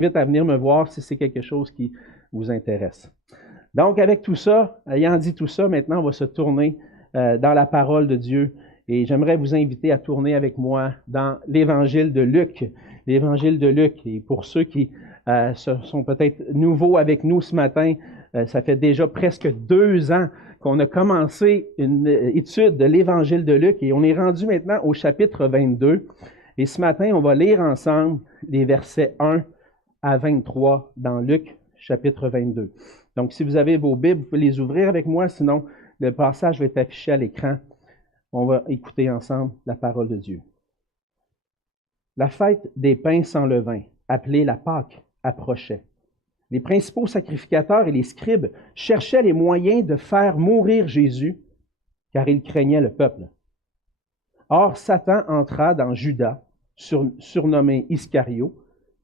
invite à venir me voir si c'est quelque chose qui vous intéresse. Donc, avec tout ça, ayant dit tout ça, maintenant, on va se tourner dans la parole de Dieu. Et j'aimerais vous inviter à tourner avec moi dans l'Évangile de Luc. L'Évangile de Luc. Et pour ceux qui sont peut-être nouveaux avec nous ce matin, ça fait déjà presque 2 ans qu'on a commencé une étude de l'Évangile de Luc et on est rendu maintenant au chapitre 22. Et ce matin, on va lire ensemble les versets 1 à 23 dans Luc, chapitre 22. Donc, si vous avez vos Bibles, vous pouvez les ouvrir avec moi, sinon le passage va être affiché à l'écran. On va écouter ensemble la parole de Dieu. La fête des pains sans levain, appelée la Pâque, approchait. Les principaux sacrificateurs et les scribes cherchaient les moyens de faire mourir Jésus, car ils craignaient le peuple. Or, Satan entra dans Judas, surnommé Iscario,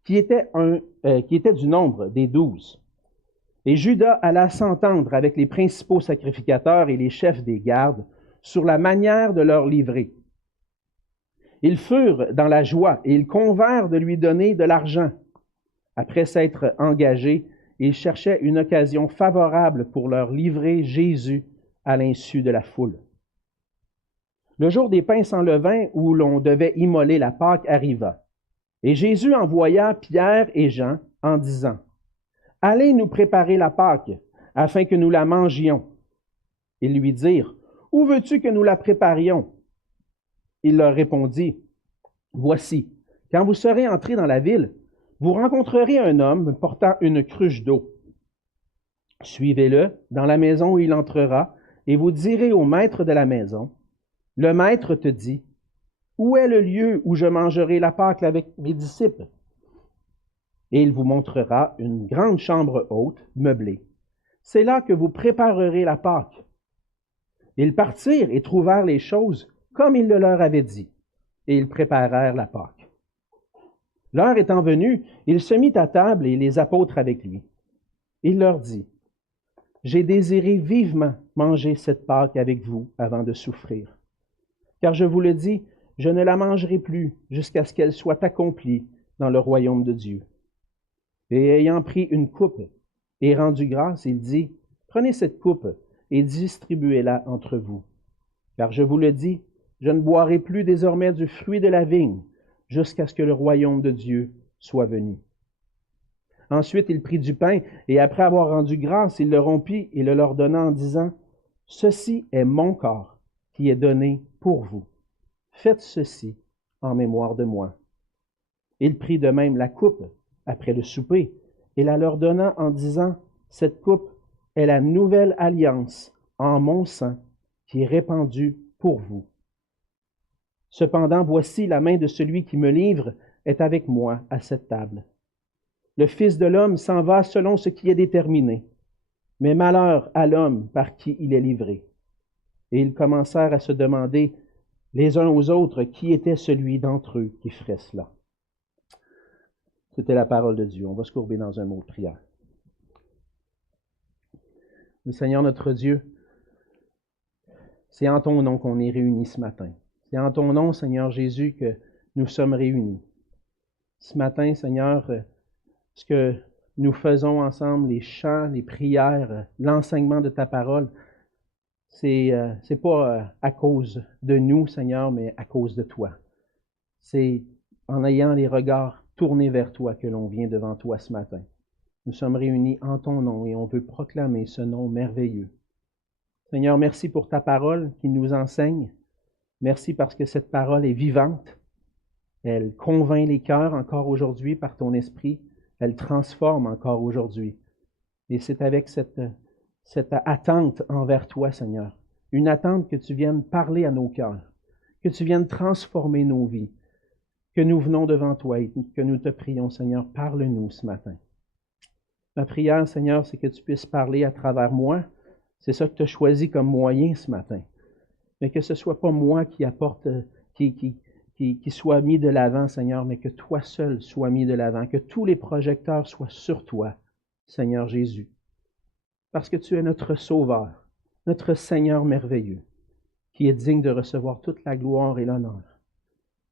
qui était du nombre des 12. Et Judas alla s'entendre avec les principaux sacrificateurs et les chefs des gardes sur la manière de leur livrer. Ils furent dans la joie et ils convinrent de lui donner de l'argent. Après s'être engagés, ils cherchaient une occasion favorable pour leur livrer Jésus à l'insu de la foule. Le jour des pains sans levain où l'on devait immoler la Pâque arriva. Et Jésus envoya Pierre et Jean en disant, « Allez nous préparer la Pâque, afin que nous la mangions. » Ils lui dirent, « Où veux-tu que nous la préparions? » Il leur répondit, « Voici, quand vous serez entrés dans la ville, vous rencontrerez un homme portant une cruche d'eau. Suivez-le dans la maison où il entrera, et vous direz au maître de la maison, « Le maître te dit, où est le lieu où je mangerai la Pâque avec mes disciples? » Et il vous montrera une grande chambre haute, meublée. C'est là que vous préparerez la Pâque. Ils partirent et trouvèrent les choses comme il le leur avait dit, et ils préparèrent la Pâque. L'heure étant venue, il se mit à table et les apôtres avec lui. Il leur dit, « J'ai désiré vivement manger cette Pâque avec vous avant de souffrir. Car je vous le dis, je ne la mangerai plus jusqu'à ce qu'elle soit accomplie dans le royaume de Dieu. » Et ayant pris une coupe et rendu grâce, il dit, « Prenez cette coupe et distribuez-la entre vous. Car je vous le dis, je ne boirai plus désormais du fruit de la vigne jusqu'à ce que le royaume de Dieu soit venu. » Ensuite, il prit du pain et après avoir rendu grâce, il le rompit et le leur donna en disant, « Ceci est mon corps qui est donné pour vous. Faites ceci en mémoire de moi. » Il prit de même la coupe après le souper et la leur donna en disant, « Cette coupe est la nouvelle alliance en mon sang qui est répandue pour vous. Cependant, voici la main de celui qui me livre est avec moi à cette table. Le Fils de l'homme s'en va selon ce qui est déterminé, mais malheur à l'homme par qui il est livré. » Et ils commencèrent à se demander les uns aux autres qui était celui d'entre eux qui ferait cela. C'était la parole de Dieu. On va se courber dans un mot de prière. Mais Seigneur notre Dieu, c'est en ton nom qu'on est réunis ce matin. C'est en ton nom, Seigneur Jésus, que nous sommes réunis. Ce matin, Seigneur, ce que nous faisons ensemble, les chants, les prières, l'enseignement de ta parole, c'est pas à cause de nous, Seigneur, mais à cause de toi. C'est en ayant les regards tournés vers toi que l'on vient devant toi ce matin. Nous sommes réunis en ton nom et on veut proclamer ce nom merveilleux. Seigneur, merci pour ta parole qui nous enseigne. Merci parce que cette parole est vivante. Elle convainc les cœurs encore aujourd'hui par ton esprit. Elle transforme encore aujourd'hui. Et c'est avec cette attente envers toi, Seigneur, une attente que tu viennes parler à nos cœurs, que tu viennes transformer nos vies, que nous venons devant toi et que nous te prions, Seigneur, parle-nous ce matin. Ma prière, Seigneur, c'est que tu puisses parler à travers moi. C'est ça que tu as choisi comme moyen ce matin. Mais que ce ne soit pas moi qui apporte, qui soit mis de l'avant, Seigneur, mais que toi seul sois mis de l'avant, que tous les projecteurs soient sur toi, Seigneur Jésus. Parce que tu es notre Sauveur, notre Seigneur merveilleux, qui est digne de recevoir toute la gloire et l'honneur.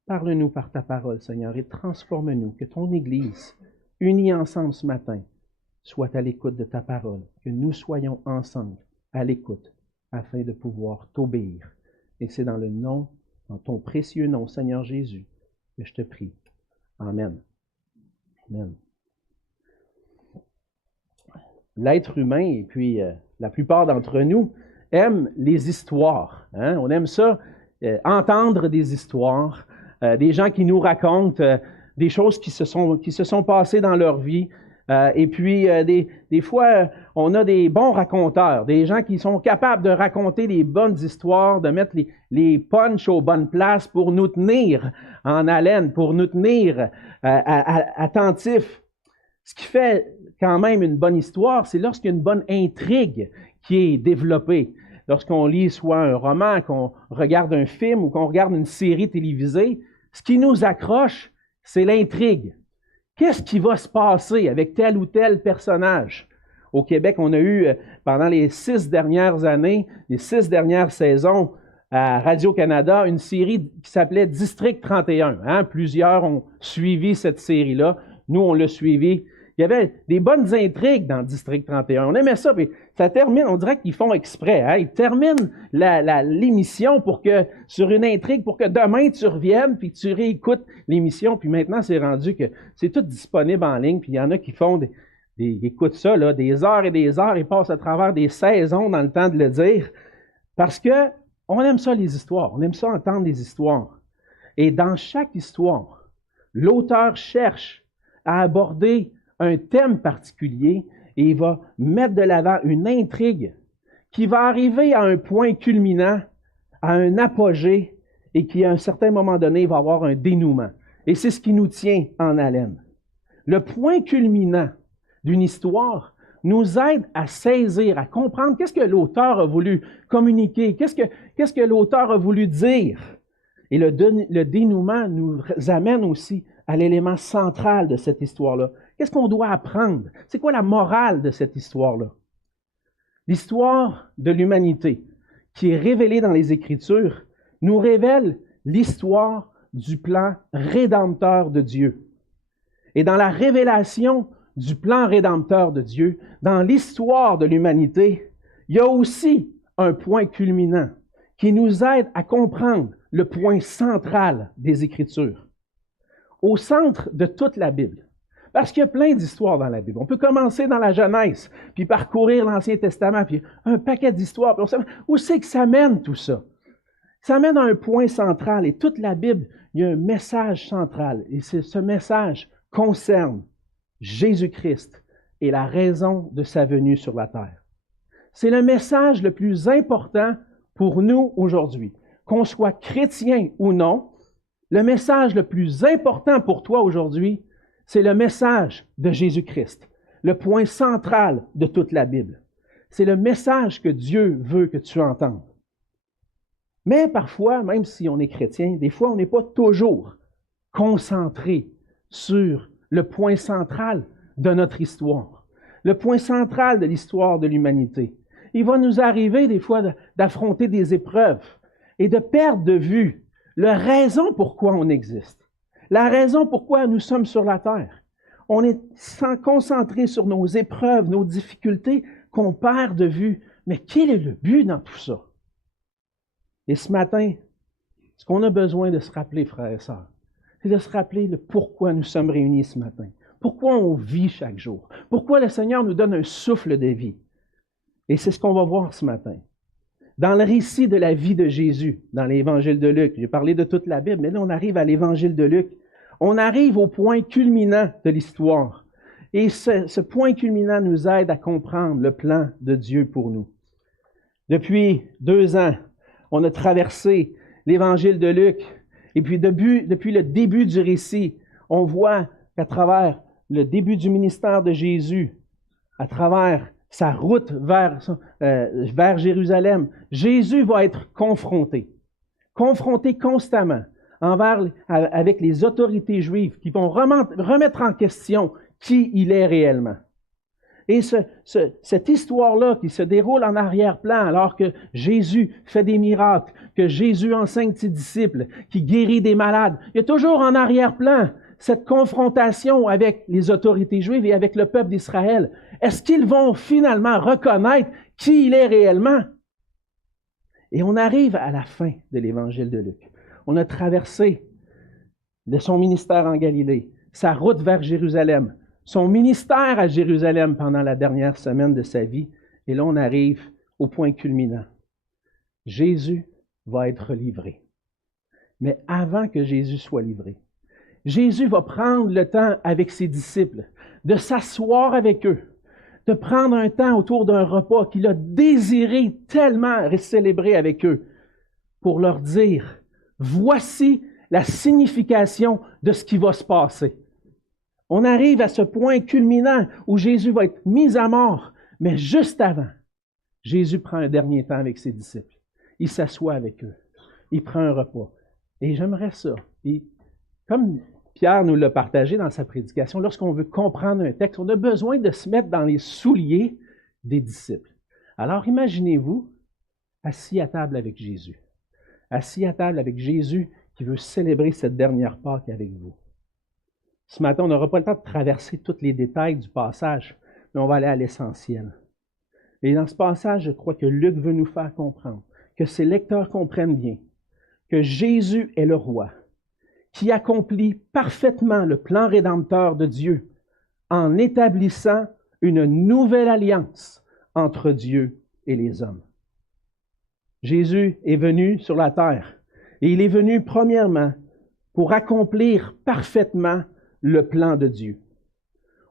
Parle-nous par ta parole, Seigneur, et transforme-nous, que ton Église unis ensemble ce matin, soient à l'écoute de ta parole, que nous soyons ensemble à l'écoute afin de pouvoir t'obéir. Et c'est dans le nom, dans ton précieux nom, Seigneur Jésus, que je te prie. Amen. Amen. L'être humain, et puis la plupart d'entre nous, aiment les histoires. Hein? On aime ça, entendre des histoires, des gens qui nous racontent des choses qui se sont passées dans leur vie. Et puis, des fois, on a des bons raconteurs, des gens qui sont capables de raconter des bonnes histoires, de mettre les punchs aux bonnes places pour nous tenir en haleine, pour nous tenir attentifs. Ce qui fait quand même une bonne histoire, c'est lorsqu'il y a une bonne intrigue qui est développée. Lorsqu'on lit soit un roman, qu'on regarde un film ou qu'on regarde une série télévisée, ce qui nous accroche, c'est l'intrigue. Qu'est-ce qui va se passer avec tel ou tel personnage? Au Québec, on a eu, pendant les 6 dernières années, les 6 dernières saisons, à Radio-Canada, une série qui s'appelait District 31. Hein? Plusieurs ont suivi cette série-là. Nous, on l'a suivi. Il y avait des bonnes intrigues dans District 31. On aimait ça, puis ça termine, on dirait qu'ils font exprès. Hein? Ils terminent l'émission sur une intrigue pour que demain tu reviennes, puis tu réécoutes l'émission. Puis maintenant, c'est rendu que c'est tout disponible en ligne, puis il y en a qui font écoutent ça, là, des heures et des heures, ils passent à travers des saisons dans le temps de le dire, parce que on aime ça les histoires, on aime ça entendre des histoires. Et dans chaque histoire, l'auteur cherche à aborder un thème particulier et il va mettre de l'avant une intrigue qui va arriver à un point culminant, à un apogée et qui, à un certain moment donné, va avoir un dénouement. Et c'est ce qui nous tient en haleine. Le point culminant d'une histoire nous aide à saisir, à comprendre qu'est-ce que l'auteur a voulu communiquer, qu'est-ce que l'auteur a voulu dire. Et le dénouement nous amène aussi à l'élément central de cette histoire-là. Qu'est-ce qu'on doit apprendre? C'est quoi la morale de cette histoire-là? L'histoire de l'humanité, qui est révélée dans les Écritures, nous révèle l'histoire du plan rédempteur de Dieu. Et dans la révélation du plan rédempteur de Dieu, dans l'histoire de l'humanité, il y a aussi un point culminant qui nous aide à comprendre le point central des Écritures. Au centre de toute la Bible. Parce qu'il y a plein d'histoires dans la Bible. On peut commencer dans la Genèse, puis parcourir l'Ancien Testament, puis un paquet d'histoires. Puis on sait où c'est que ça mène tout ça? Ça mène à un point central. Et toute la Bible, il y a un message central. Et ce message concerne Jésus-Christ et la raison de sa venue sur la terre. C'est le message le plus important pour nous aujourd'hui. Qu'on soit chrétien ou non, le message le plus important pour toi aujourd'hui, c'est le message de Jésus-Christ, le point central de toute la Bible. C'est le message que Dieu veut que tu entendes. Mais parfois, même si on est chrétien, des fois, on n'est pas toujours concentré sur le point central de notre histoire, le point central de l'histoire de l'humanité. Il va nous arriver des fois d'affronter des épreuves et de perdre de vue la raison pourquoi on existe. La raison pourquoi nous sommes sur la terre. On est concentré sur nos épreuves, nos difficultés, qu'on perd de vue. Mais quel est le but dans tout ça? Et ce matin, ce qu'on a besoin de se rappeler, frères et sœurs, c'est de se rappeler le pourquoi nous sommes réunis ce matin. Pourquoi on vit chaque jour. Pourquoi le Seigneur nous donne un souffle de vie. Et c'est ce qu'on va voir ce matin. Dans le récit de la vie de Jésus, dans l'Évangile de Luc, j'ai parlé de toute la Bible, mais là on arrive à l'Évangile de Luc. On arrive au point culminant de l'histoire. Et ce point culminant nous aide à comprendre le plan de Dieu pour nous. Depuis 2 ans, on a traversé l'Évangile de Luc. Et puis depuis le début du récit, on voit qu'à travers le début du ministère de Jésus, à travers sa route vers Jérusalem, Jésus va être confronté constamment avec les autorités juives qui vont remettre en question qui il est réellement. Et cette histoire-là qui se déroule en arrière-plan alors que Jésus fait des miracles, que Jésus enseigne ses disciples, qui guérit des malades, il y a toujours en arrière-plan cette confrontation avec les autorités juives et avec le peuple d'Israël, est-ce qu'ils vont finalement reconnaître qui il est réellement? Et on arrive à la fin de l'Évangile de Luc. On a traversé de son ministère en Galilée, sa route vers Jérusalem, son ministère à Jérusalem pendant la dernière semaine de sa vie. Et là, on arrive au point culminant. Jésus va être livré. Mais avant que Jésus soit livré, Jésus va prendre le temps avec ses disciples de s'asseoir avec eux, de prendre un temps autour d'un repas qu'il a désiré tellement célébrer avec eux pour leur dire, voici la signification de ce qui va se passer. On arrive à ce point culminant où Jésus va être mis à mort, mais juste avant, Jésus prend un dernier temps avec ses disciples. Il s'assoit avec eux. Il prend un repas. Et j'aimerais ça. Et comme Pierre nous l'a partagé dans sa prédication, lorsqu'on veut comprendre un texte, on a besoin de se mettre dans les souliers des disciples. Alors imaginez-vous assis à table avec Jésus. Assis à table avec Jésus qui veut célébrer cette dernière Pâque avec vous. Ce matin, on n'aura pas le temps de traverser tous les détails du passage, mais on va aller à l'essentiel. Et dans ce passage, je crois que Luc veut nous faire comprendre, que ses lecteurs comprennent bien, que Jésus est le roi, qui accomplit parfaitement le plan rédempteur de Dieu en établissant une nouvelle alliance entre Dieu et les hommes. Jésus est venu sur la terre et il est venu premièrement pour accomplir parfaitement le plan de Dieu.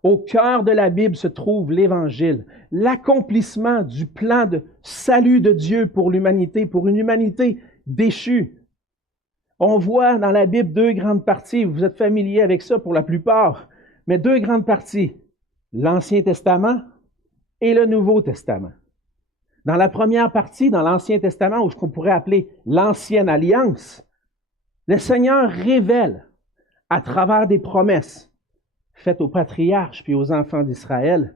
Au cœur de la Bible se trouve l'Évangile, l'accomplissement du plan de salut de Dieu pour l'humanité, pour une humanité déchue. On voit dans la Bible deux grandes parties, vous êtes familiers avec ça pour la plupart, mais deux grandes parties, l'Ancien Testament et le Nouveau Testament. Dans la première partie, dans l'Ancien Testament, ou ce qu'on pourrait appeler l'Ancienne Alliance, le Seigneur révèle à travers des promesses faites aux patriarches puis aux enfants d'Israël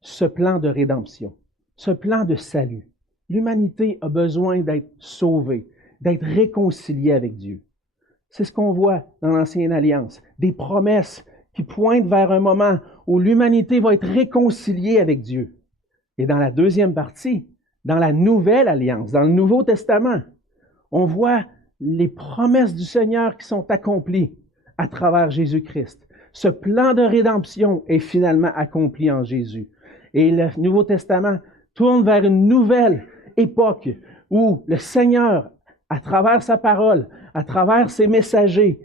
ce plan de rédemption, ce plan de salut. L'humanité a besoin d'être sauvée, d'être réconciliée avec Dieu. C'est ce qu'on voit dans l'Ancienne Alliance, des promesses qui pointent vers un moment où l'humanité va être réconciliée avec Dieu. Et dans la deuxième partie, dans la Nouvelle Alliance, dans le Nouveau Testament, on voit les promesses du Seigneur qui sont accomplies à travers Jésus-Christ. Ce plan de rédemption est finalement accompli en Jésus. Et le Nouveau Testament tourne vers une nouvelle époque où le Seigneur, à travers sa parole, à travers ses messagers,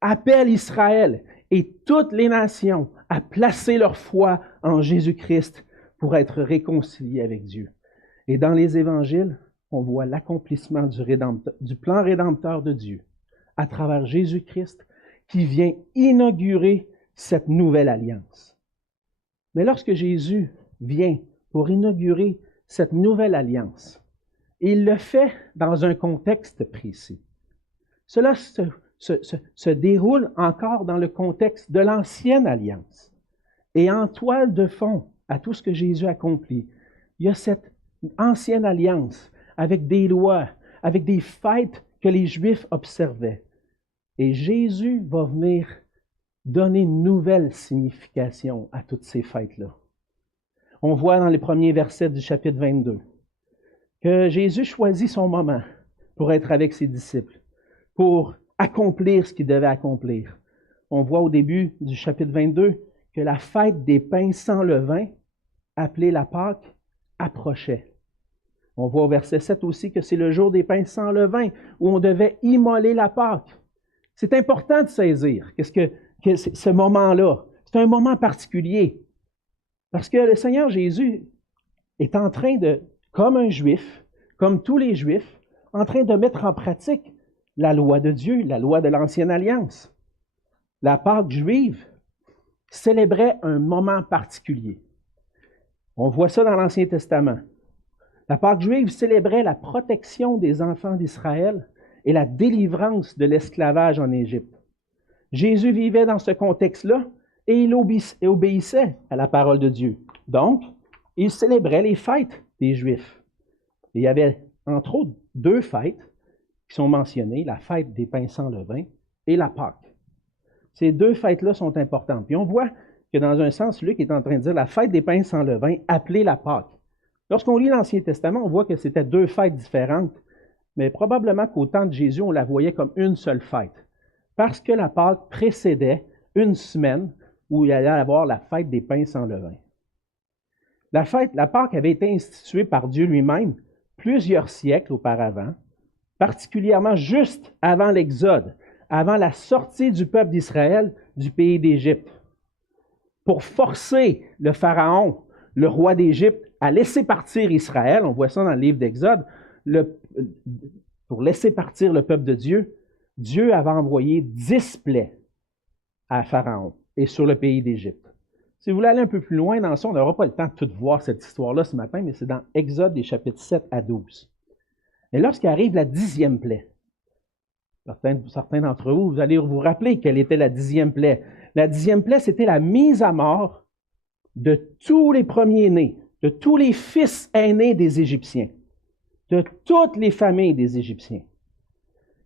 appelle Israël et toutes les nations à placer leur foi en Jésus-Christ pour être réconciliés avec Dieu. Et dans les évangiles, on voit l'accomplissement du plan rédempteur de Dieu à travers Jésus-Christ qui vient inaugurer cette nouvelle alliance. Mais lorsque Jésus vient pour inaugurer cette nouvelle alliance, il le fait dans un contexte précis. Cela se déroule encore dans le contexte de l'ancienne alliance. Et en toile de fond à tout ce que Jésus accomplit, il y a cette ancienne alliance avec des lois, avec des fêtes que les Juifs observaient. Et Jésus va venir donner une nouvelle signification à toutes ces fêtes-là. On voit dans les premiers versets du chapitre 22 que Jésus choisit son moment pour être avec ses disciples, pour accomplir ce qu'il devait accomplir. On voit au début du chapitre 22 que la fête des pains sans levain, appelée la Pâque, approchait. On voit au verset 7 aussi que c'est le jour des pains sans levain, où on devait immoler la Pâque. C'est important de saisir que ce moment-là, c'est un moment particulier. Parce que le Seigneur Jésus est en train de, comme un Juif, comme tous les Juifs, en train de mettre en pratique la loi de Dieu, la loi de l'Ancienne Alliance. La Pâque juive célébrait un moment particulier. On voit ça dans l'Ancien Testament. La Pâque juive célébrait la protection des enfants d'Israël et la délivrance de l'esclavage en Égypte. Jésus vivait dans ce contexte-là et il obéissait à la parole de Dieu. Donc, il célébrait les fêtes des Juifs. Et il y avait, entre autres, deux fêtes qui sont mentionnées, la fête des pains sans levain et la Pâque. Ces deux fêtes-là sont importantes. Puis on voit que dans un sens, Luc est en train de dire la fête des pains sans levain, appelée la Pâque. Lorsqu'on lit l'Ancien Testament, on voit que c'était deux fêtes différentes, mais probablement qu'au temps de Jésus, on la voyait comme une seule fête. Parce que la Pâque précédait une semaine où il allait y avoir la fête des pains sans levain. La Pâque avait été instituée par Dieu lui-même plusieurs siècles auparavant, particulièrement juste avant l'Exode, avant la sortie du peuple d'Israël du pays d'Égypte, pour forcer le Pharaon, le roi d'Égypte, à laisser partir Israël. On voit ça dans le livre d'Exode. Pour laisser partir le peuple de Dieu, Dieu avait envoyé 10 plaies à Pharaon et sur le pays d'Égypte. Si vous voulez aller un peu plus loin dans ça, on n'aura pas le temps de tout voir cette histoire-là ce matin, mais c'est dans Exode des chapitres 7 à 12. Et lorsqu'arrive la 10e plaie, certains d'entre vous, vous allez vous rappeler quelle était la 10e plaie. La 10e plaie, c'était la mise à mort de tous les premiers-nés, de tous les fils aînés des Égyptiens, de toutes les familles des Égyptiens.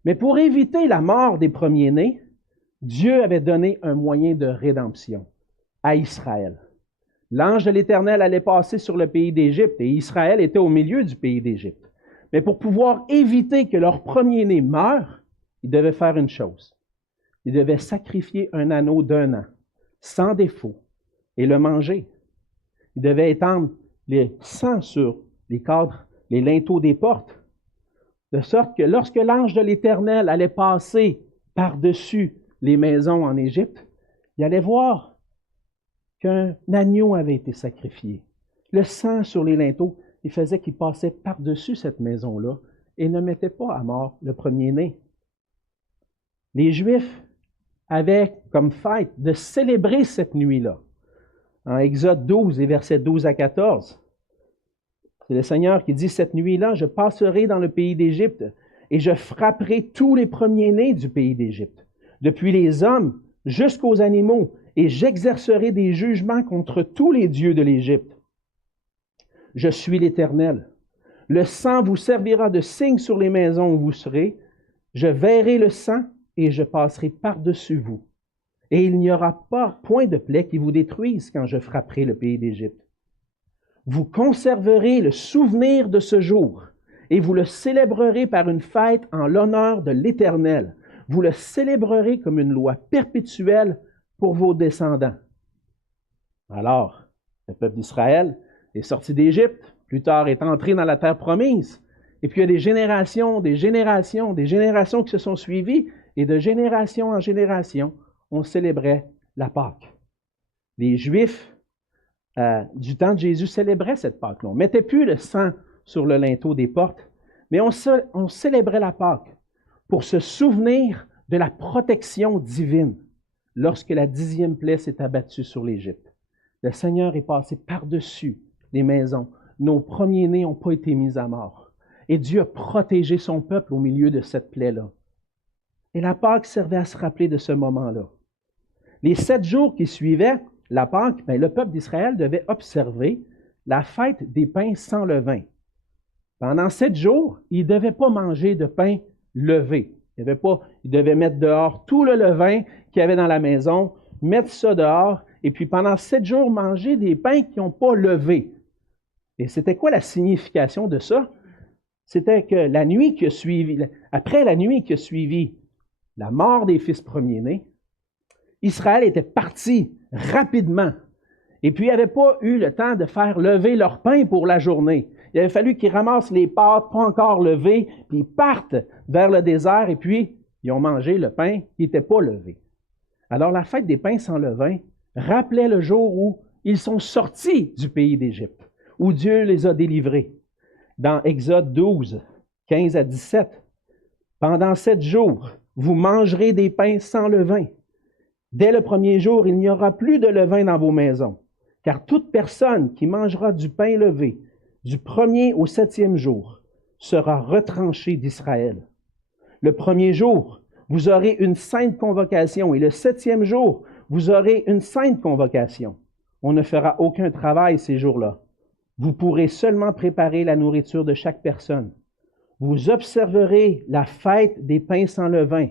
Mais pour éviter la mort des premiers-nés, Dieu avait donné un moyen de rédemption à Israël. L'ange de l'Éternel allait passer sur le pays d'Égypte et Israël était au milieu du pays d'Égypte. Mais pour pouvoir éviter que leur premier-né meure, ils devaient faire une chose. Ils devaient sacrifier un anneau d'1 an, sans défaut, et le manger. Ils devaient étendre les sang sur les cadres, les linteaux des portes, de sorte que lorsque l'ange de l'Éternel allait passer par-dessus les maisons en Égypte, il allait voir qu'un agneau avait été sacrifié. Le sang sur les linteaux, il faisait qu'il passait par-dessus cette maison-là et ne mettait pas à mort le premier-né. Les Juifs avaient comme fête de célébrer cette nuit-là. En Exode 12 et versets 12 à 14, c'est le Seigneur qui dit, « Cette nuit-là, je passerai dans le pays d'Égypte et je frapperai tous les premiers-nés du pays d'Égypte, depuis les hommes jusqu'aux animaux, et j'exercerai des jugements contre tous les dieux de l'Égypte. Je suis l'Éternel. Le sang vous servira de signe sur les maisons où vous serez. Je verrai le sang et je passerai par-dessus vous. Et il n'y aura pas point de plaie qui vous détruise quand je frapperai le pays d'Égypte. Vous conserverez le souvenir de ce jour et vous le célébrerez par une fête en l'honneur de l'Éternel. Vous le célébrerez comme une loi perpétuelle pour vos descendants. » Alors, le peuple d'Israël est sorti d'Égypte, plus tard est entré dans la terre promise, et puis il y a des générations qui se sont suivies, et de génération en génération, on célébrait la Pâque. Les Juifs du temps de Jésus célébraient cette Pâque-là. On ne mettait plus le sang sur le linteau des portes, mais on célébrait la Pâque pour se souvenir de la protection divine lorsque la 10e plaie s'est abattue sur l'Égypte. Le Seigneur est passé par-dessus les maisons. Nos premiers-nés n'ont pas été mis à mort. Et Dieu a protégé son peuple au milieu de cette plaie-là. Et la Pâque servait à se rappeler de ce moment-là. Les 7 jours qui suivaient la Pâque, le peuple d'Israël devait observer la fête des pains sans levain. Pendant 7 jours, ils ne devaient pas manger de pain levé. Ils devaient mettre dehors tout le levain qu'il y avait dans la maison, mettre ça dehors, et puis pendant 7 jours, manger des pains qui n'ont pas levé. Et c'était quoi la signification de ça? C'était que la nuit qui a suivi, après la nuit qui a suivi la mort des fils premiers-nés, Israël était parti rapidement. Et puis, il n'avait pas eu le temps de faire lever leur pain pour la journée. Il avait fallu qu'ils ramassent les pâtes pas encore levées, puis ils partent vers le désert, et puis ils ont mangé le pain qui n'était pas levé. Alors, la fête des pains sans levain rappelait le jour où ils sont sortis du pays d'Égypte, où Dieu les a délivrés. Dans Exode 12, 15 à 17, « Pendant 7 jours, vous mangerez des pains sans levain. Dès le premier jour, il n'y aura plus de levain dans vos maisons, car toute personne qui mangera du pain levé du 1er au 7e jour sera retranchée d'Israël. Le 1er jour, vous aurez une sainte convocation, et le 7e jour, vous aurez une sainte convocation. On ne fera aucun travail ces jours-là. Vous pourrez seulement préparer la nourriture de chaque personne. Vous observerez la fête des pains sans levain,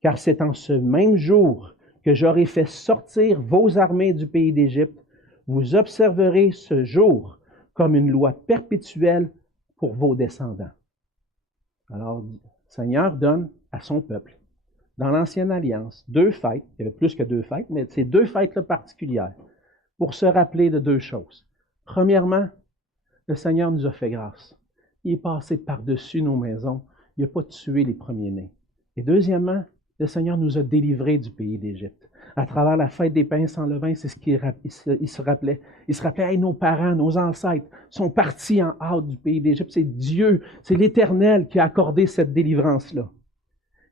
car c'est en ce même jour que j'aurai fait sortir vos armées du pays d'Égypte, vous observerez ce jour comme une loi perpétuelle pour vos descendants. Alors, le Seigneur donne à son peuple, dans l'Ancienne Alliance, 2 fêtes, il y avait plus que 2 fêtes, mais ces 2 fêtes-là particulières, pour se rappeler de 2 choses. Premièrement, le Seigneur nous a fait grâce. Il est passé par-dessus nos maisons. Il n'a pas tué les premiers-nés. Et deuxièmement, le Seigneur nous a délivrés du pays d'Égypte. À travers la fête des pains sans levain, c'est ce qu'il se rappelait. Il se rappelait, hey, nos parents, nos ancêtres sont partis en hâte du pays d'Égypte. C'est Dieu, c'est l'Éternel qui a accordé cette délivrance-là.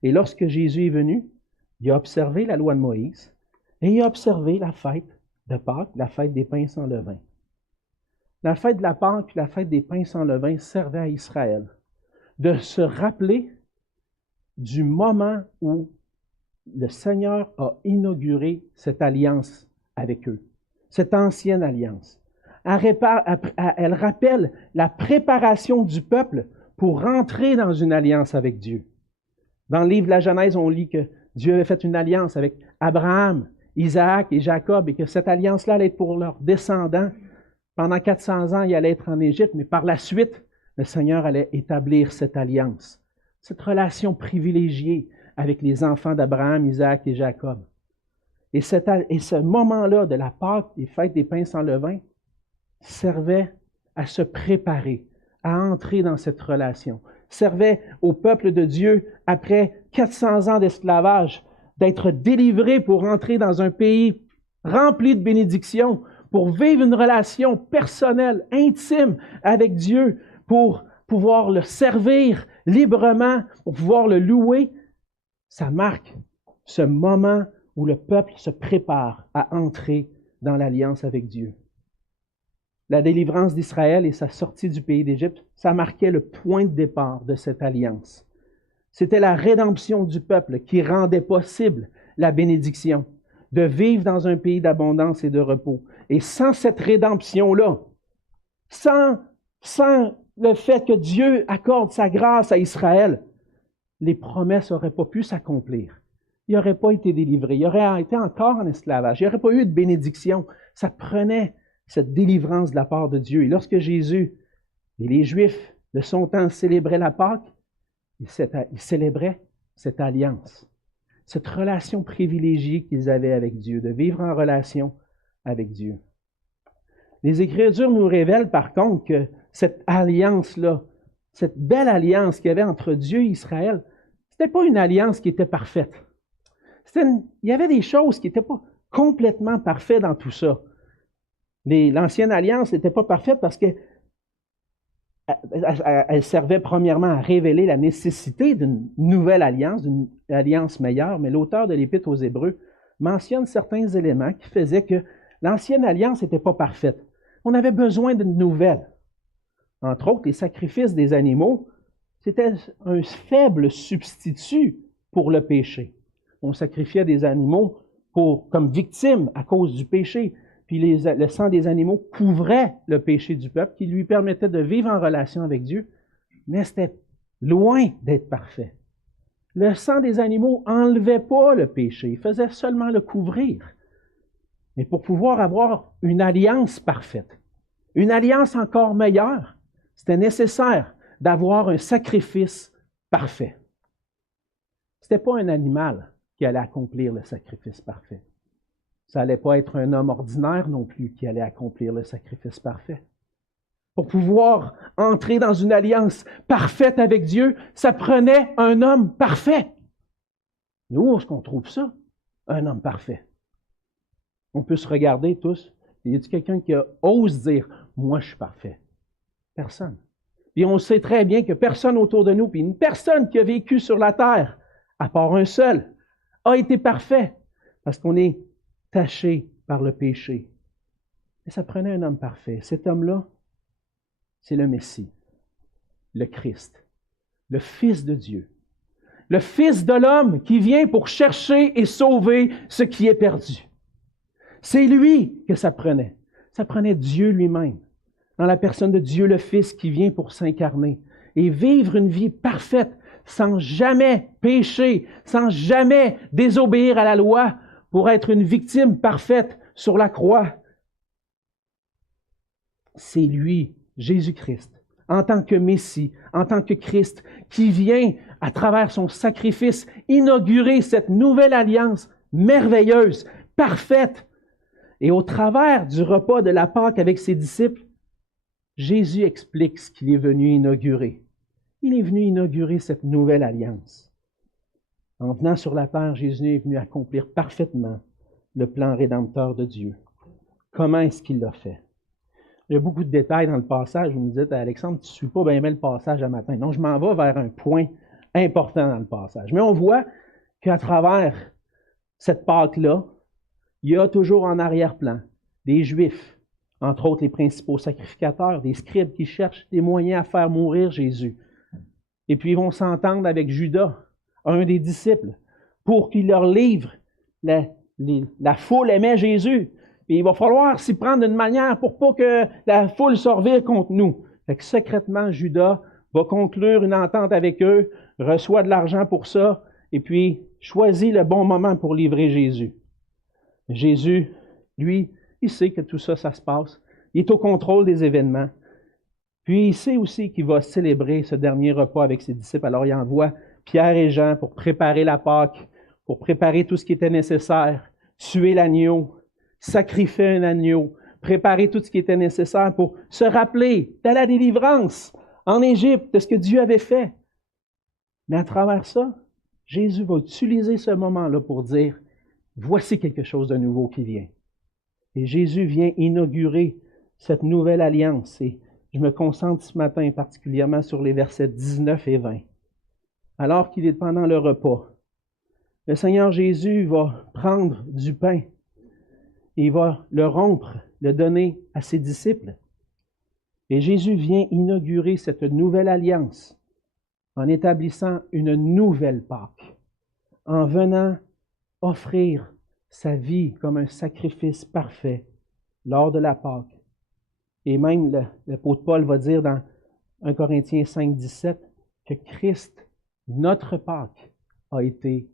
Et lorsque Jésus est venu, il a observé la loi de Moïse et il a observé la fête de Pâques, la fête des pains sans levain. La fête de la Pâque et la fête des pains sans levain servaient à Israël de se rappeler du moment où le Seigneur a inauguré cette alliance avec eux, cette ancienne alliance. Elle rappelle la préparation du peuple pour rentrer dans une alliance avec Dieu. Dans le livre de la Genèse, on lit que Dieu avait fait une alliance avec Abraham, Isaac et Jacob et que cette alliance-là allait être pour leurs descendants. Pendant 400 ans, il allait être en Égypte, mais par la suite, le Seigneur allait établir cette alliance, cette relation privilégiée avec les enfants d'Abraham, Isaac et Jacob. Et ce moment-là de la Pâque, des fêtes des pains sans levain, servait à se préparer, à entrer dans cette relation, servait au peuple de Dieu, après 400 ans d'esclavage, d'être délivré pour entrer dans un pays rempli de bénédictions, pour vivre une relation personnelle, intime avec Dieu, pour pouvoir le servir librement, pour pouvoir le louer. Ça marque ce moment où le peuple se prépare à entrer dans l'alliance avec Dieu. La délivrance d'Israël et sa sortie du pays d'Égypte, ça marquait le point de départ de cette alliance. C'était la rédemption du peuple qui rendait possible la bénédiction, de vivre dans un pays d'abondance et de repos. Et sans cette rédemption-là, sans le fait que Dieu accorde sa grâce à Israël, les promesses n'auraient pas pu s'accomplir. Il n'aurait pas été délivré. Il aurait été encore en esclavage. Il n'y aurait pas eu de bénédiction. Ça prenait cette délivrance de la part de Dieu. Et lorsque Jésus et les Juifs, de son temps, célébraient la Pâque, ils célébraient cette alliance, cette relation privilégiée qu'ils avaient avec Dieu, de vivre en relation avec Dieu. Les Écritures nous révèlent par contre que cette alliance-là, cette belle alliance qu'il y avait entre Dieu et Israël, ce n'était pas une alliance qui était parfaite. Il y avait des choses qui n'étaient pas complètement parfaites dans tout ça. L'ancienne alliance n'était pas parfaite parce qu'elle servait premièrement à révéler la nécessité d'une nouvelle alliance, d'une alliance meilleure, mais l'auteur de l'Épître aux Hébreux mentionne certains éléments qui faisaient que l'ancienne alliance n'était pas parfaite. On avait besoin d'une nouvelle. Entre autres, les sacrifices des animaux, c'était un faible substitut pour le péché. On sacrifiait des animaux comme victimes à cause du péché. Puis le sang des animaux couvrait le péché du peuple, qui lui permettait de vivre en relation avec Dieu, mais c'était loin d'être parfait. Le sang des animaux n'enlevait pas le péché, il faisait seulement le couvrir. Mais pour pouvoir avoir une alliance parfaite, une alliance encore meilleure, c'était nécessaire d'avoir un sacrifice parfait. Ce n'était pas un animal qui allait accomplir le sacrifice parfait. Ça n'allait pas être un homme ordinaire non plus qui allait accomplir le sacrifice parfait. Pour pouvoir entrer dans une alliance parfaite avec Dieu, ça prenait un homme parfait. Mais où est-ce qu'on trouve ça, un homme parfait? On peut se regarder tous. Y a-t-il quelqu'un qui ose dire « Moi, je suis parfait ». Personne. Et on sait très bien que personne autour de nous, puis une personne qui a vécu sur la terre, à part un seul, a été parfait, parce qu'on est taché par le péché. Et ça prenait un homme parfait. Cet homme-là, c'est le Messie, le Christ, le Fils de Dieu, le Fils de l'homme qui vient pour chercher et sauver ce qui est perdu. C'est lui que ça prenait. Ça prenait Dieu lui-même, dans la personne de Dieu le Fils qui vient pour s'incarner et vivre une vie parfaite, sans jamais pécher, sans jamais désobéir à la loi, pour être une victime parfaite sur la croix. C'est lui, Jésus-Christ, en tant que Messie, en tant que Christ, qui vient, à travers son sacrifice, inaugurer cette nouvelle alliance merveilleuse, parfaite. Et au travers du repas de la Pâque avec ses disciples, Jésus explique ce qu'il est venu inaugurer. Il est venu inaugurer cette nouvelle alliance. En venant sur la terre, Jésus est venu accomplir parfaitement le plan rédempteur de Dieu. Comment est-ce qu'il l'a fait? Il y a beaucoup de détails dans le passage. Vous me dites, Alexandre, tu ne suis pas bien le passage à matin. Non, je m'en vais vers un point important dans le passage. Mais on voit qu'à travers cette Pâque-là, il y a toujours en arrière-plan des Juifs, entre autres les principaux sacrificateurs, des scribes qui cherchent des moyens à faire mourir Jésus. Et puis ils vont s'entendre avec Judas, un des disciples, pour qu'il leur livre. La foule aimait Jésus. Et il va falloir s'y prendre d'une manière pour pas que la foule se revire contre nous. Fait que secrètement, Judas va conclure une entente avec eux, reçoit de l'argent pour ça, et puis choisit le bon moment pour livrer Jésus. Jésus, lui, il sait que tout ça, ça se passe. Il est au contrôle des événements. Puis il sait aussi qu'il va célébrer ce dernier repas avec ses disciples. Alors il envoie Pierre et Jean pour préparer la Pâque, pour préparer tout ce qui était nécessaire, tuer l'agneau, sacrifier un agneau, préparer tout ce qui était nécessaire pour se rappeler de la délivrance en Égypte, de ce que Dieu avait fait. Mais à travers ça, Jésus va utiliser ce moment-là pour dire, voici quelque chose de nouveau qui vient. Et Jésus vient inaugurer cette nouvelle alliance. Et je me concentre ce matin particulièrement sur les versets 19 et 20. Alors qu'il est pendant le repas, le Seigneur Jésus va prendre du pain. Il va le rompre, le donner à ses disciples. Et Jésus vient inaugurer cette nouvelle alliance en établissant une nouvelle Pâque, en venant offrir sa vie comme un sacrifice parfait lors de la Pâque. Et même l'apôtre Paul va dire dans 1 Corinthiens 5, 17 que Christ, notre Pâque, a été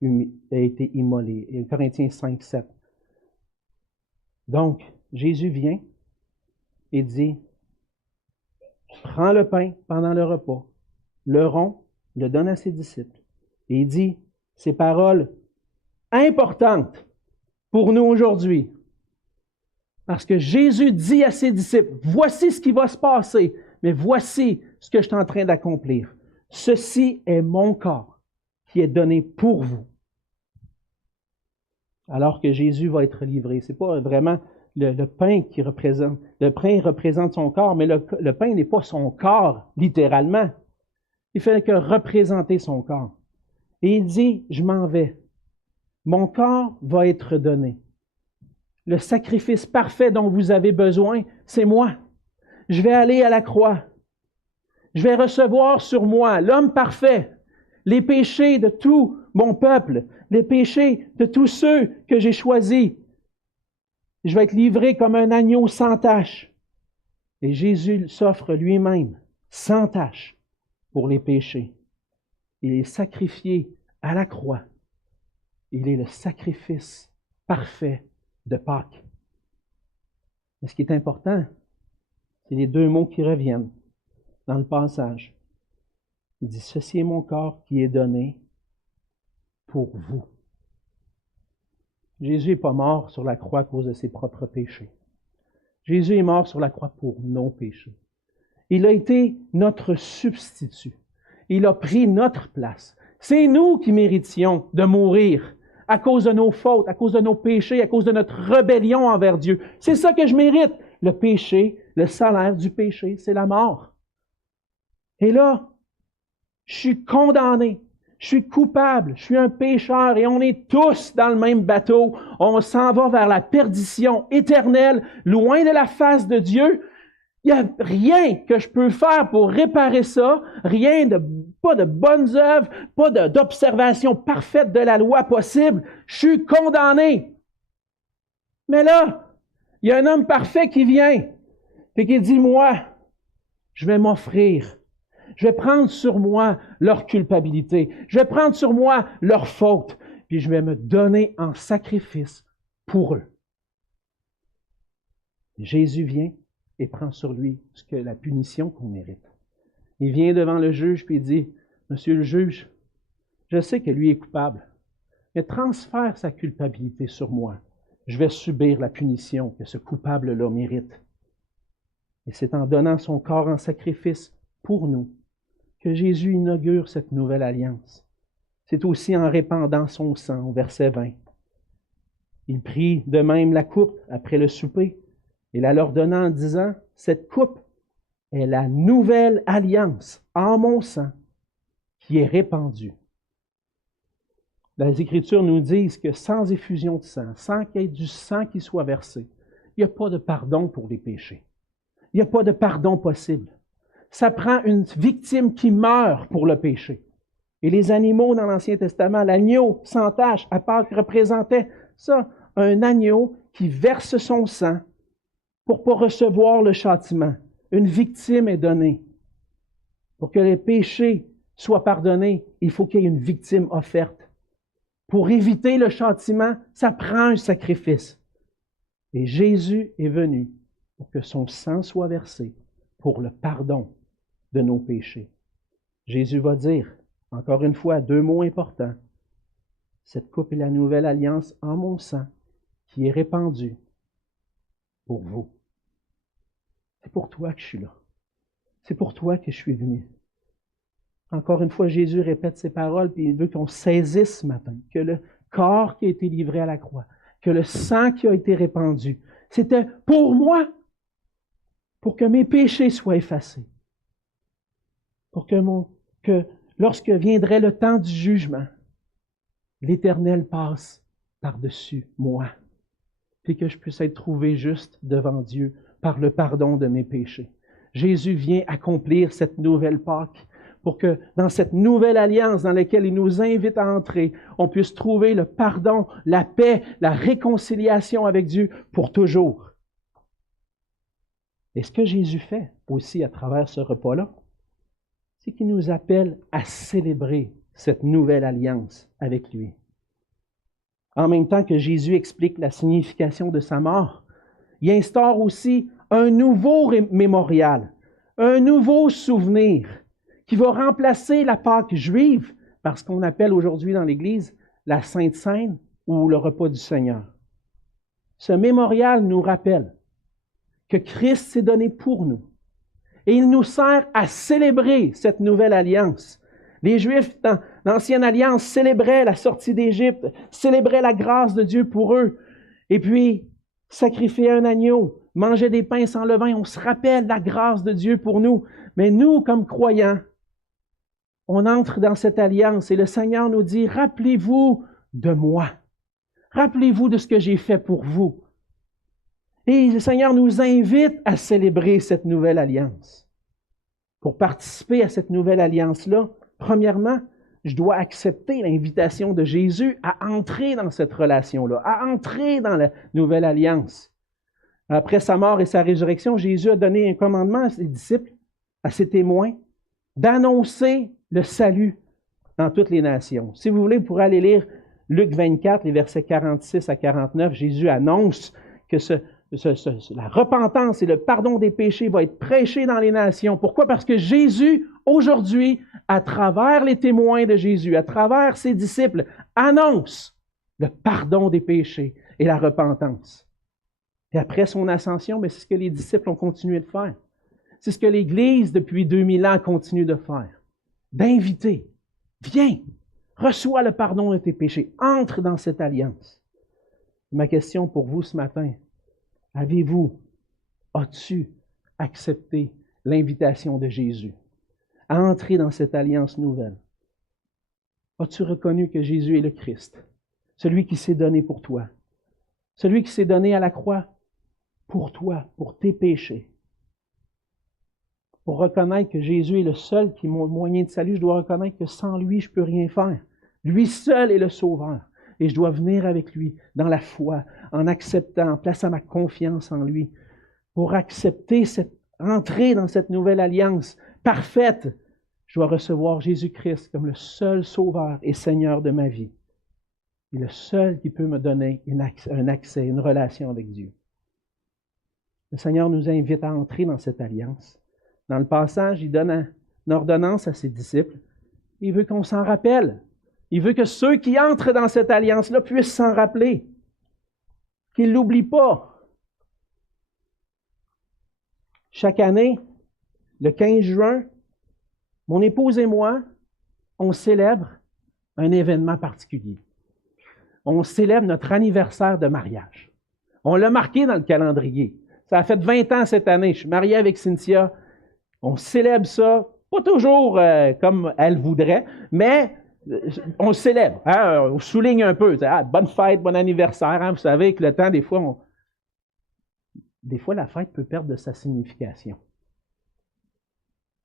immolé. Et 1 Corinthiens 5, 7. Donc, Jésus vient et dit, prends le pain pendant le repas, le rompt, le donne à ses disciples. Et il dit ces paroles importantes pour nous aujourd'hui. Parce que Jésus dit à ses disciples, voici ce qui va se passer, mais voici ce que je suis en train d'accomplir. Ceci est mon corps qui est donné pour vous. Alors que Jésus va être livré. Ce n'est pas vraiment le pain qui représente. Le pain représente son corps, mais le pain n'est pas son corps, littéralement. Il fait que représenter son corps. Et il dit, je m'en vais. Mon corps va être donné. Le sacrifice parfait dont vous avez besoin, c'est moi. Je vais aller à la croix. Je vais recevoir sur moi l'homme parfait, les péchés de tout mon peuple, les péchés de tous ceux que j'ai choisis. Je vais être livré comme un agneau sans tache. Et Jésus s'offre lui-même sans tache pour les péchés. Il est sacrifié à la croix. Il est le sacrifice parfait de Pâques. Mais ce qui est important, c'est les deux mots qui reviennent dans le passage. Il dit, ceci est mon corps qui est donné pour vous. Jésus n'est pas mort sur la croix à cause de ses propres péchés. Jésus est mort sur la croix pour nos péchés. Il a été notre substitut. Il a pris notre place. C'est nous qui méritions de mourir à cause de nos fautes, à cause de nos péchés, à cause de notre rébellion envers Dieu. C'est ça que je mérite. Le péché, le salaire du péché, c'est la mort. Et là, je suis condamné. Je suis coupable, je suis un pécheur et on est tous dans le même bateau. On s'en va vers la perdition éternelle, loin de la face de Dieu. Il n'y a rien que je peux faire pour réparer ça, pas de bonnes œuvres, pas d'observation parfaite de la loi possible. Je suis condamné. Mais là, il y a un homme parfait qui vient et qui dit, moi, je vais m'offrir. Je vais prendre sur moi leur culpabilité. Je vais prendre sur moi leur faute. puis je vais me donner en sacrifice pour eux. Jésus vient et prend sur lui la punition qu'on mérite. Il vient devant le juge puis il dit, « Monsieur le juge, je sais que lui est coupable, mais transfère sa culpabilité sur moi. Je vais subir la punition que ce coupable-là mérite. » Et c'est en donnant son corps en sacrifice pour nous que Jésus inaugure cette nouvelle alliance. C'est aussi en répandant son sang, au verset 20. Il prit de même la coupe après le souper et la leur donna en disant, « Cette coupe est la nouvelle alliance en mon sang qui est répandue. » Les Écritures nous disent que sans effusion de sang, sans qu'il y ait du sang qui soit versé, il n'y a pas de pardon pour les péchés. Il n'y a pas de pardon possible. Ça prend une victime qui meurt pour le péché. Et les animaux dans l'Ancien Testament, l'agneau sans tache à Pâques représentait ça, un agneau qui verse son sang pour ne pas recevoir le châtiment. Une victime est donnée. Pour que les péchés soient pardonnés, il faut qu'il y ait une victime offerte. Pour éviter le châtiment, ça prend un sacrifice. Et Jésus est venu pour que son sang soit versé pour le pardon de nos péchés. Jésus va dire, encore une fois, 2 mots importants. Cette coupe est la nouvelle alliance en mon sang qui est répandue pour vous. C'est pour toi que je suis là. C'est pour toi que je suis venu. Encore une fois, Jésus répète ces paroles, puis il veut qu'on saisisse ce matin que le corps qui a été livré à la croix, que le sang qui a été répandu, c'était pour moi, pour que mes péchés soient effacés, pour que lorsque viendrait le temps du jugement, l'Éternel passe par-dessus moi, puis que je puisse être trouvé juste devant Dieu par le pardon de mes péchés. Jésus vient accomplir cette nouvelle Pâque pour que dans cette nouvelle alliance dans laquelle il nous invite à entrer, on puisse trouver le pardon, la paix, la réconciliation avec Dieu pour toujours. Et ce que Jésus fait aussi à travers ce repas-là, c'est qu'il nous appelle à célébrer cette nouvelle alliance avec lui. En même temps que Jésus explique la signification de sa mort, il instaure aussi un nouveau mémorial, un nouveau souvenir qui va remplacer la Pâque juive par ce qu'on appelle aujourd'hui dans l'Église la Sainte Seine ou le repas du Seigneur. Ce mémorial nous rappelle que Christ s'est donné pour nous et il nous sert à célébrer cette nouvelle alliance. Les Juifs, dans l'Ancienne Alliance, célébraient la sortie d'Égypte, célébraient la grâce de Dieu pour eux, et puis sacrifiaient un agneau, mangeaient des pains sans levain. On se rappelle la grâce de Dieu pour nous. Mais nous, comme croyants, on entre dans cette alliance et le Seigneur nous dit, « Rappelez-vous de moi. Rappelez-vous de ce que j'ai fait pour vous. » Et le Seigneur nous invite à célébrer cette nouvelle alliance. Pour participer à cette nouvelle alliance-là, premièrement, je dois accepter l'invitation de Jésus à entrer dans cette relation-là, à entrer dans la nouvelle alliance. Après sa mort et sa résurrection, Jésus a donné un commandement à ses disciples, à ses témoins, d'annoncer le salut dans toutes les nations. Si vous voulez, vous pourrez aller lire Luc 24, les versets 46 à 49. Jésus annonce que la repentance et le pardon des péchés va être prêché dans les nations. Pourquoi? Parce que Jésus, aujourd'hui, à travers les témoins de Jésus, à travers ses disciples, annonce le pardon des péchés et la repentance. Et après son ascension, c'est ce que les disciples ont continué de faire. C'est ce que l'Église, depuis 2000 ans, continue de faire. D'inviter. Viens, reçois le pardon de tes péchés. Entre dans cette alliance. Ma question pour vous ce matin, as-tu accepté l'invitation de Jésus à entrer dans cette alliance nouvelle? As-tu reconnu que Jésus est le Christ, celui qui s'est donné pour toi, celui qui s'est donné à la croix pour toi, pour tes péchés? Pour reconnaître que Jésus est le seul qui est mon moyen de salut, je dois reconnaître que sans lui, je ne peux rien faire. Lui seul est le Sauveur. Et je dois venir avec lui dans la foi, en acceptant, en plaçant ma confiance en lui, pour accepter entrer dans cette nouvelle alliance parfaite. Je dois recevoir Jésus-Christ comme le seul Sauveur et Seigneur de ma vie. est le seul qui peut me donner un accès, une relation avec Dieu. Le Seigneur nous invite à entrer dans cette alliance. Dans le passage, il donne une ordonnance à ses disciples. Il veut qu'on s'en rappelle. Il veut que ceux qui entrent dans cette alliance-là puissent s'en rappeler. Qu'ils ne l'oublient pas. Chaque année, le 15 juin, mon épouse et moi, on célèbre un événement particulier. On célèbre notre anniversaire de mariage. On l'a marqué dans le calendrier. Ça a fait 20 ans cette année. Je suis marié avec Cynthia. On célèbre ça, pas toujours comme elle voudrait, mais on le célèbre. Hein? On souligne un peu. Bonne fête, bon anniversaire. Hein? Vous savez que le temps, des fois, la fête peut perdre de sa signification.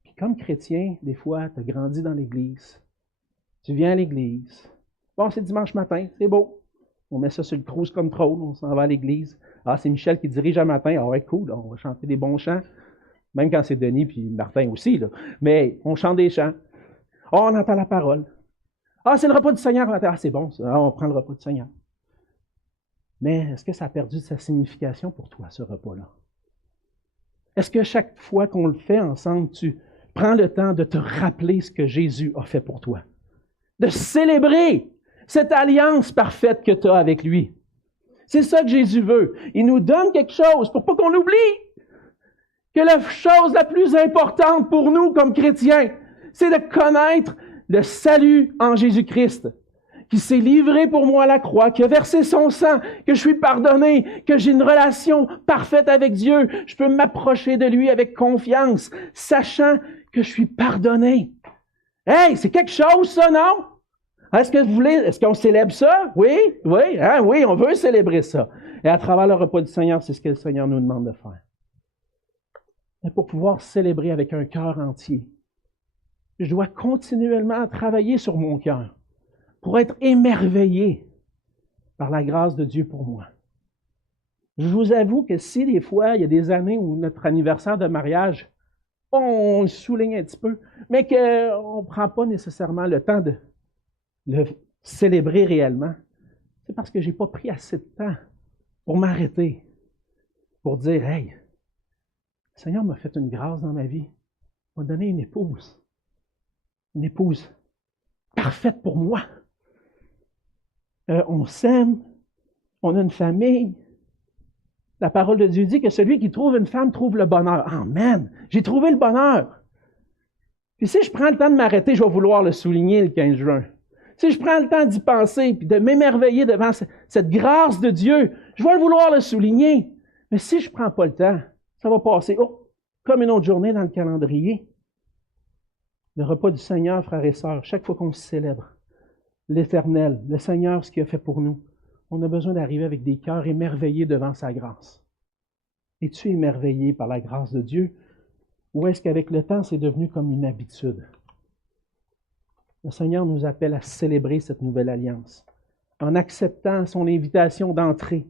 Puis comme chrétien, des fois, tu as grandi dans l'Église. Tu viens à l'Église. Bon, c'est dimanche matin, c'est beau. On met ça sur le cruise control, on s'en va à l'Église. Ah, c'est Michel qui dirige un matin. Ah ouais, cool, on va chanter des bons chants. Même quand c'est Denis puis Martin aussi, là. Mais on chante des chants. Ah, on entend la parole. Ah, c'est le repas du Seigneur. Ah, c'est bon, ça. Ah, on prend le repas du Seigneur. Mais est-ce que ça a perdu de sa signification pour toi, ce repas-là? Est-ce que chaque fois qu'on le fait ensemble, tu prends le temps de te rappeler ce que Jésus a fait pour toi? De célébrer cette alliance parfaite que tu as avec lui. C'est ça que Jésus veut. Il nous donne quelque chose pour pas qu'on l'oublie. Que la chose la plus importante pour nous comme chrétiens, c'est de connaître le salut en Jésus-Christ, qui s'est livré pour moi à la croix, qui a versé son sang, que je suis pardonné, que j'ai une relation parfaite avec Dieu. Je peux m'approcher de lui avec confiance, sachant que je suis pardonné. Hey, c'est quelque chose, ça, non? Est-ce qu'on célèbre ça? Oui, hein, oui, on veut célébrer ça. Et à travers le repas du Seigneur, c'est ce que le Seigneur nous demande de faire. Mais pour pouvoir célébrer avec un cœur entier, je dois continuellement travailler sur mon cœur pour être émerveillé par la grâce de Dieu pour moi. Je vous avoue que si des fois, il y a des années où notre anniversaire de mariage, on le souligne un petit peu, mais qu'on ne prend pas nécessairement le temps de le célébrer réellement, c'est parce que je n'ai pas pris assez de temps pour m'arrêter, pour dire, « Hey, le Seigneur m'a fait une grâce dans ma vie, il m'a donné une épouse parfaite pour moi. On s'aime, on a une famille. La parole de Dieu dit que celui qui trouve une femme trouve le bonheur. Amen! J'ai trouvé le bonheur. Puis si je prends le temps de m'arrêter, je vais vouloir le souligner le 15 juin. Si je prends le temps d'y penser puis de m'émerveiller devant cette grâce de Dieu, je vais vouloir le souligner. Mais si je ne prends pas le temps, ça va passer comme une autre journée dans le calendrier. Le repas du Seigneur, frères et sœurs, chaque fois qu'on célèbre l'Éternel, le Seigneur, ce qu'il a fait pour nous, on a besoin d'arriver avec des cœurs émerveillés devant sa grâce. Es-tu émerveillé par la grâce de Dieu? Ou est-ce qu'avec le temps, c'est devenu comme une habitude? Le Seigneur nous appelle à célébrer cette nouvelle alliance, en acceptant son invitation d'entrer,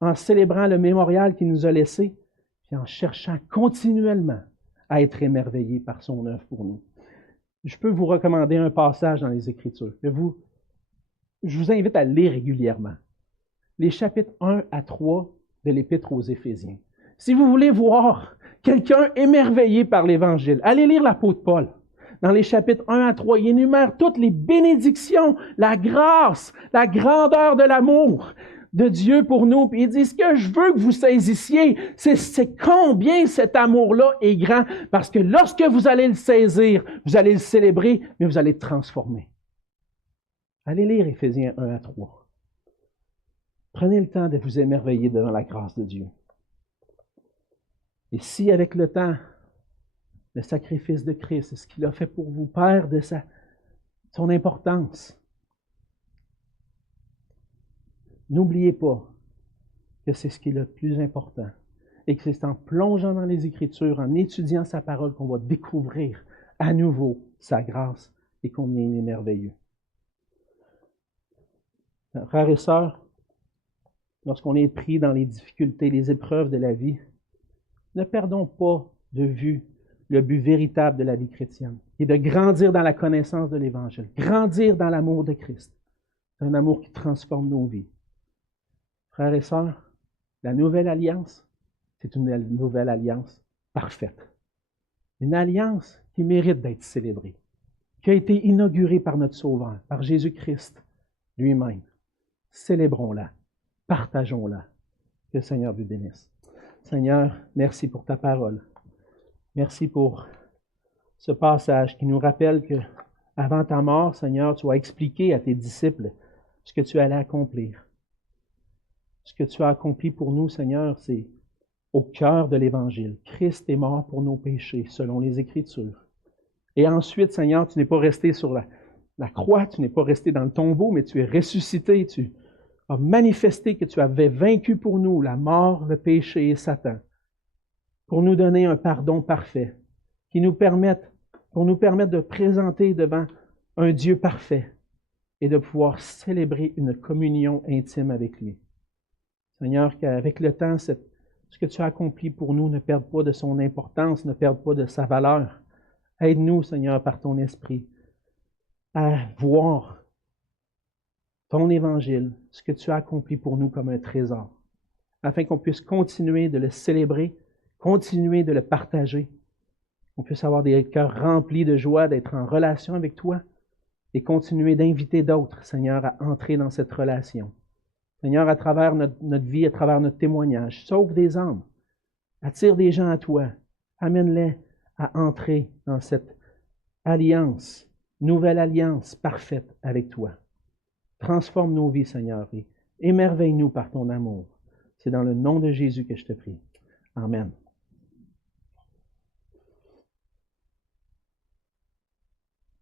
en célébrant le mémorial qu'il nous a laissé, puis en cherchant continuellement à être émerveillé par son œuvre pour nous. Je peux vous recommander un passage dans les Écritures. Je vous invite à le lire régulièrement. Les chapitres 1 à 3 de l'Épître aux Éphésiens. Si vous voulez voir quelqu'un émerveillé par l'Évangile, allez lire l'apôtre Paul. Dans les chapitres 1 à 3, il énumère toutes les bénédictions, la grâce, la grandeur de l'amour de Dieu pour nous. Puis il dit, ce que je veux que vous saisissiez, c'est combien cet amour-là est grand. Parce que lorsque vous allez le saisir, vous allez le célébrer, mais vous allez le transformer. Allez lire Éphésiens 1 à 3. Prenez le temps de vous émerveiller devant la grâce de Dieu. Et si avec le temps, le sacrifice de Christ, ce qu'il a fait pour vous, perd de son importance, n'oubliez pas que c'est ce qui est le plus important et que c'est en plongeant dans les Écritures, en étudiant sa parole, qu'on va découvrir à nouveau sa grâce et combien il est merveilleux. Frères et sœurs, lorsqu'on est pris dans les difficultés, les épreuves de la vie, ne perdons pas de vue le but véritable de la vie chrétienne, qui est de grandir dans la connaissance de l'Évangile, grandir dans l'amour de Christ. C'est un amour qui transforme nos vies. Frères et sœurs, la nouvelle alliance, c'est une nouvelle alliance parfaite. Une alliance qui mérite d'être célébrée, qui a été inaugurée par notre Sauveur, par Jésus-Christ lui-même. Célébrons-la, partageons-la. Que le Seigneur vous bénisse. Seigneur, merci pour ta parole. Merci pour ce passage qui nous rappelle que avant ta mort, Seigneur, tu as expliqué à tes disciples ce que tu allais accomplir. Ce que tu as accompli pour nous, Seigneur, c'est au cœur de l'Évangile. Christ est mort pour nos péchés, selon les Écritures. Et ensuite, Seigneur, tu n'es pas resté sur la croix, tu n'es pas resté dans le tombeau, mais tu es ressuscité, tu as manifesté que tu avais vaincu pour nous la mort, le péché et Satan, pour nous donner un pardon parfait, pour nous permettre de présenter devant un Dieu parfait et de pouvoir célébrer une communion intime avec lui. Seigneur, qu'avec le temps, ce que tu as accompli pour nous ne perde pas de son importance, ne perde pas de sa valeur. Aide-nous, Seigneur, par ton esprit, à voir ton évangile, ce que tu as accompli pour nous comme un trésor, afin qu'on puisse continuer de le célébrer, continuer de le partager, qu'on puisse avoir des cœurs remplis de joie d'être en relation avec toi et continuer d'inviter d'autres, Seigneur, à entrer dans cette relation. Seigneur, à travers notre vie, à travers notre témoignage, sauve des âmes, attire des gens à toi, amène-les à entrer dans cette alliance, nouvelle alliance parfaite avec toi. Transforme nos vies, Seigneur, et émerveille-nous par ton amour. C'est dans le nom de Jésus que je te prie. Amen.